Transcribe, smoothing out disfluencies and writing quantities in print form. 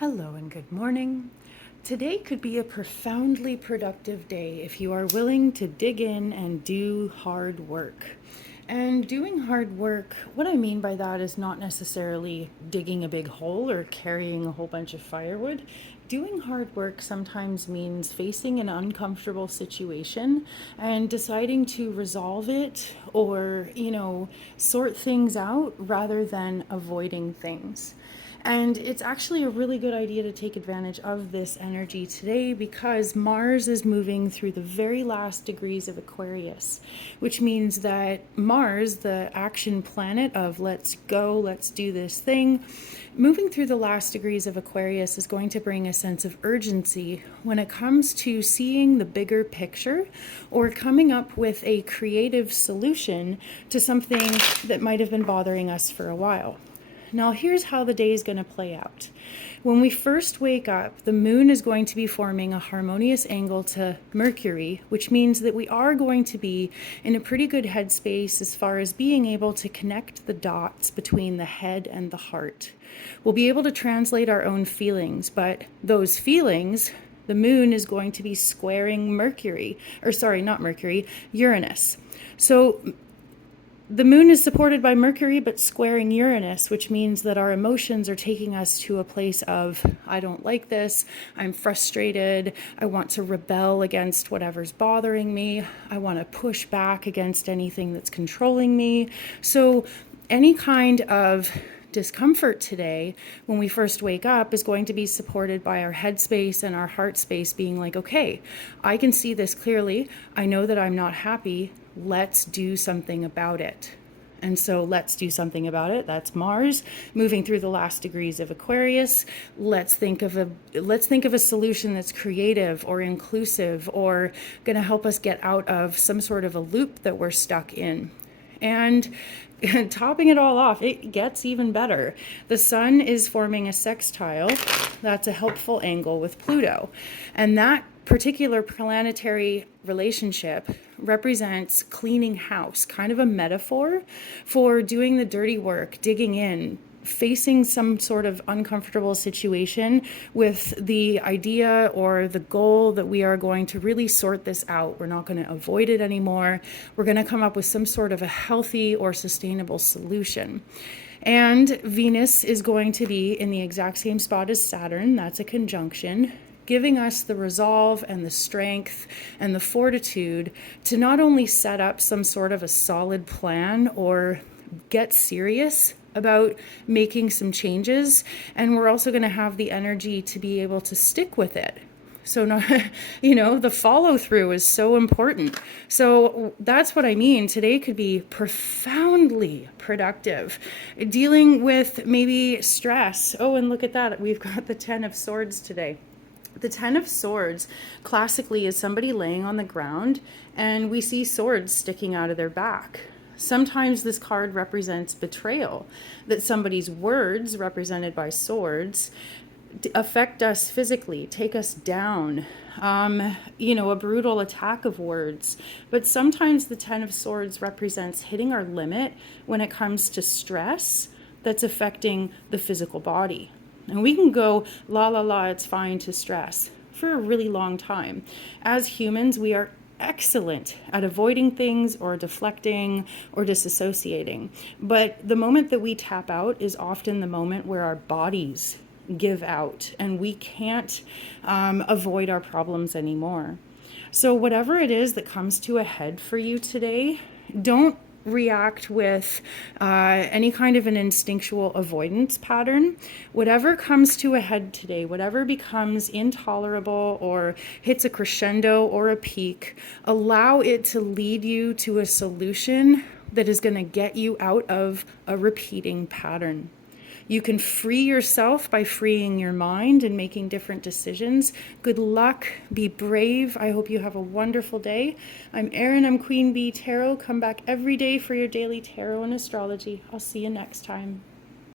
Hello and good morning. Today could be a profoundly productive day if you are willing to dig in and do hard work. And doing hard work, what I mean by that is not necessarily digging a big hole or carrying a whole bunch of firewood. Doing hard work sometimes means facing an uncomfortable situation and deciding to resolve it or, sort things out rather than avoiding things. And it's actually a really good idea to take advantage of this energy today because Mars is moving through the very last degrees of Aquarius, which means that Mars, the action planet of let's go, let's do this thing, moving through the last degrees of Aquarius is going to bring a sense of urgency when it comes to seeing the bigger picture or coming up with a creative solution to something that might have been bothering us for a while. Now, here's how the day is going to play out. When we first wake up, the moon is going to be forming a harmonious angle to Mercury, which means that we are going to be in a pretty good headspace as far as being able to connect the dots between the head and the heart. We'll be able to translate our own feelings, but those feelings, the moon is going to be squaring Uranus. So the moon is supported by Mercury, but squaring Uranus, which means that our emotions are taking us to a place of, I don't like this, I'm frustrated, I want to rebel against whatever's bothering me, I want to push back against anything that's controlling me. So any kind of discomfort today when we first wake up is going to be supported by our head space and our heart space being like, okay, I can see this clearly. I know that I'm not happy. Let's do something about it. And so let's do something about it. That's Mars moving through the last degrees of Aquarius. Let's think of a solution that's creative or inclusive or going to help us get out of some sort of a loop that we're stuck in. And topping it all off, it gets even better. The sun is forming a sextile. That's a helpful angle with Pluto. And that particular planetary relationship represents cleaning house, kind of a metaphor for doing the dirty work, digging in, facing some sort of uncomfortable situation with the idea or the goal that we are going to really sort this out. We're not going to avoid it anymore. We're going to come up with some sort of a healthy or sustainable solution. And Venus is going to be in the exact same spot as Saturn. That's a conjunction, giving us the resolve and the strength and the fortitude to not only set up some sort of a solid plan or get serious about making some changes, and we're also going to have the energy to be able to stick with it. So, the follow through is so important. So that's what I mean. Today could be profoundly productive. Dealing with maybe stress. Oh, and look at that. We've got the 10 of Swords today. The 10 of Swords classically is somebody laying on the ground and we see swords sticking out of their back. Sometimes this card represents betrayal, that somebody's words, represented by swords, affect us physically, take us down, a brutal attack of words. But sometimes the 10 of Swords represents hitting our limit when it comes to stress that's affecting the physical body. And we can go, it's fine to stress for a really long time. As humans, we are excellent at avoiding things or deflecting or disassociating. But the moment that we tap out is often the moment where our bodies give out and we can't avoid our problems anymore. So whatever it is that comes to a head for you today, don't react with any kind of an instinctual avoidance pattern. Whatever comes to a head today, whatever becomes intolerable or hits a crescendo or a peak, allow it to lead you to a solution that is going to get you out of a repeating pattern. You can free yourself by freeing your mind and making different decisions. Good luck. Be brave. I hope you have a wonderful day. I'm Erin. I'm QueenBeeTarot. Come back every day for your daily tarot and astrology. I'll see you next time.